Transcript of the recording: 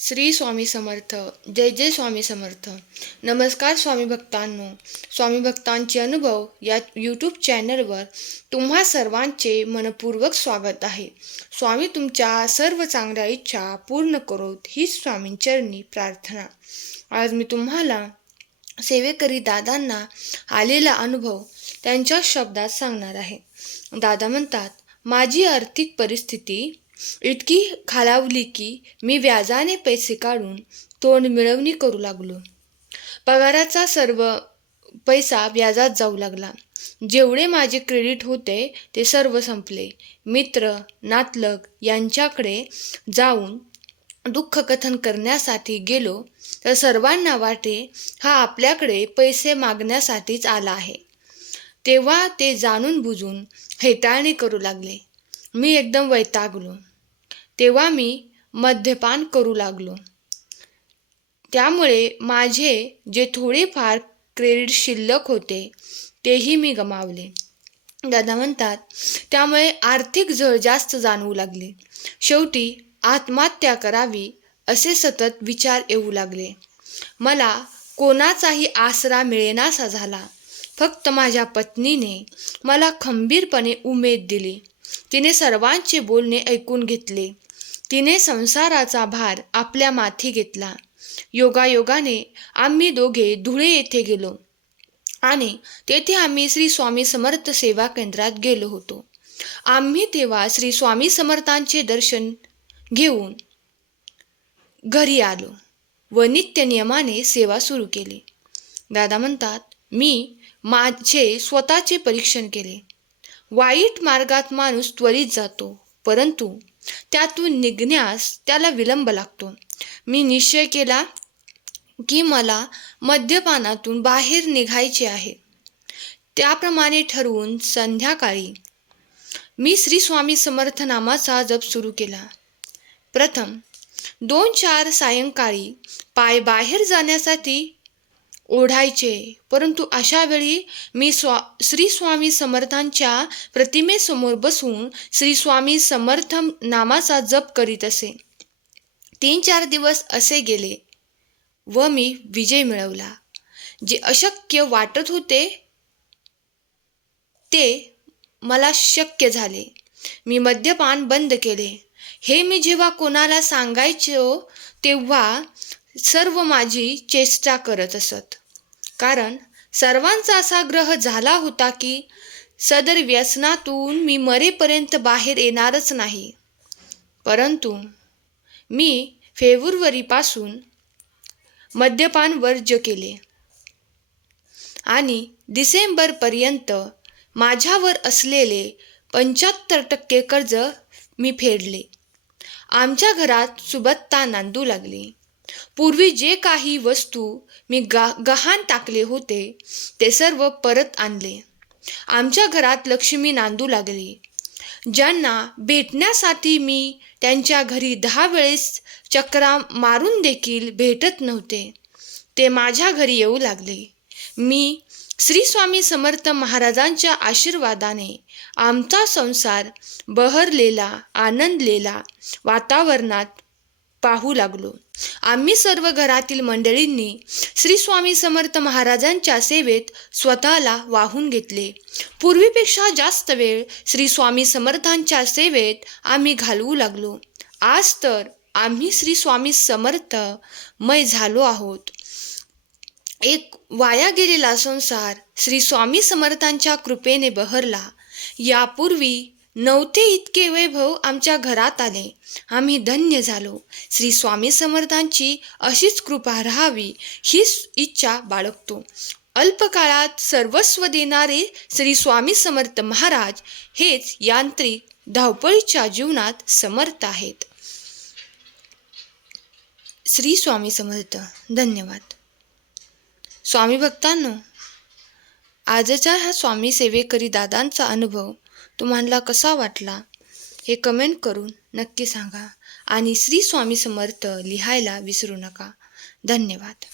श्री स्वामी समर्थ. जय जय स्वामी समर्थ. नमस्कार स्वामी भक्तांनो. स्वामी भक्तांचे अनुभव या यूट्यूब चॅनलवर तुम्हा सर्वांचे मनपूर्वक स्वागत आहे. स्वामी तुमच्या सर्व चांगल्या इच्छा पूर्ण करोत हीच स्वामींचरणी प्रार्थना. आज मी तुम्हाला सेवेकरी दादांना आलेला अनुभव त्यांच्या शब्दात सांगणार आहे. दादा म्हणतात, माझी आर्थिक परिस्थिती इतकी खालावली की मी व्याजाने पैसे काढून तोंड मिळवणी करू लागलो. पगाराचा सर्व पैसा व्याजात जाऊ लागला. जेवढे माझे क्रेडिट होते ते सर्व संपले. मित्र नातलग यांच्याकडे जाऊन दुःख कथन करण्यासाठी गेलो तर सर्वांना वाटे हा आपल्याकडे पैसे मागण्यासाठीच आला आहे. तेव्हा ते जाणून बुजून हेटाळणी करू लागले. मी एकदम वैतागलो. तेव्हा मी मद्यपान करू लागलो. त्यामुळे माझे जे थोडेफार क्रेडिट शिल्लक होते तेही मी गमावले. दादा म्हणतात, त्यामुळे आर्थिक झळ जास्त जाणवू लागली. शेवटी आत्महत्या करावी असे सतत विचार येऊ लागले. मला कोणाचाही आसरा मिळेनासा झाला. फक्त माझ्या पत्नीने मला खंबीरपणे उमेद दिली. तिने सर्वांचे बोलणे ऐकून घेतले. तिने संसाराचा भार आपल्या माथी घेतला. योगायोगाने आम्ही दोघे धुळे येथे गेलो आणि तेथे आम्ही श्री स्वामी समर्थ सेवा केंद्रात गेलो होतो. आम्ही तेव्हा श्री स्वामी समर्थांचे दर्शन घेऊन घरी आलो व नित्य नियमाने सेवा सुरू केली. दादा म्हणतात, मी माझे स्वतःचे परीक्षण केले. वाईट मार्गात माणूस त्वरित जातो, परंतु त्यातून निघण्यास त्याला विलंब लागतो. मी निश्चय केला की मला मद्यपानातून बाहेर निघायचे आहे. त्याप्रमाणे ठरवून संध्याकाळी मी श्री स्वामी समर्थ नामाचा जप सुरू केला. प्रथम 2-4 सायंकाळी पाय बाहेर जाण्यासाठी ओढायचे, परंतु अशा वेळी मी श्री स्वामी समर्थांच्या प्रतिमेसमोर बसून श्री स्वामी समर्थ नामाचा जप करीत असे. 3-4 दिवस असे गेले व मी विजय मिळवला. जे अशक्य वाटत होते ते मला शक्य झाले. मी मद्यपान बंद केले. हे मी जेव्हा कोणाला सांगायचो तेव्हा सर्व माझी चेष्टा करत असत, कारण सर्वांचा असा ग्रह झाला होता की सदर व्यसनातून मी मरेपर्यंत बाहेर येणारच नाही. परंतु मी फेब्रुवारीपासून मद्यपान वर्ज्य केले आणि डिसेंबरपर्यंत माझ्यावर असलेले 75% कर्ज मी फेडले. आमच्या घरात सुबत्ता नांदू लागली. पूर्वी जे काही वस्तू मी गहाण टाकले होते ते सर्व परत आणले. आमच्या घरात लक्ष्मी नांदू लागली. ज्यांना भेटण्यासाठी मी त्यांच्या घरी 10 वेळेस चक्रा मारून देखील भेटत नव्हते ते माझ्या घरी येऊ लागले. मी श्री स्वामी समर्थ महाराजांच्या आशीर्वादाने आमचा संसार बहरलेला आनंदलेला वातावरणात पाहू लागलो. आम्ही सर्व घरातील मंडळींनी श्री स्वामी समर्थ महाराजांच्या सेवेत स्वतःला वाहून घेतले. पूर्वीपेक्षा जास्त वेळ श्री स्वामी समर्थांच्या सेवेत आम्ही घालवू लागलो. आज तर आम्ही श्री स्वामी समर्थमय झालो आहोत. एक वाया गेलेला संसार श्री स्वामी समर्थांच्या कृपेने बहरला. यापूर्वी नव्हते इतके वैभव आमच्या घरात आले. आम्ही धन्य झालो. श्री स्वामी समर्थांची अशीच कृपा राहावी हीच इच्छा बाळगतो. अल्पकाळात सर्वस्व देणारे श्री स्वामी समर्थ महाराज हेच यांत्रिक धावपळीच्या जीवनात समर्थ आहेत. श्री स्वामी समर्थ. धन्यवाद. स्वामी भक्तांनो, आजचा हा स्वामी सेवेकरी दादांचा अनुभव तुम्हाला कसा वाटला हे कमेंट करून नक्की सांगा आणि श्री स्वामी समर्थ लिहायला विसरू नका. धन्यवाद.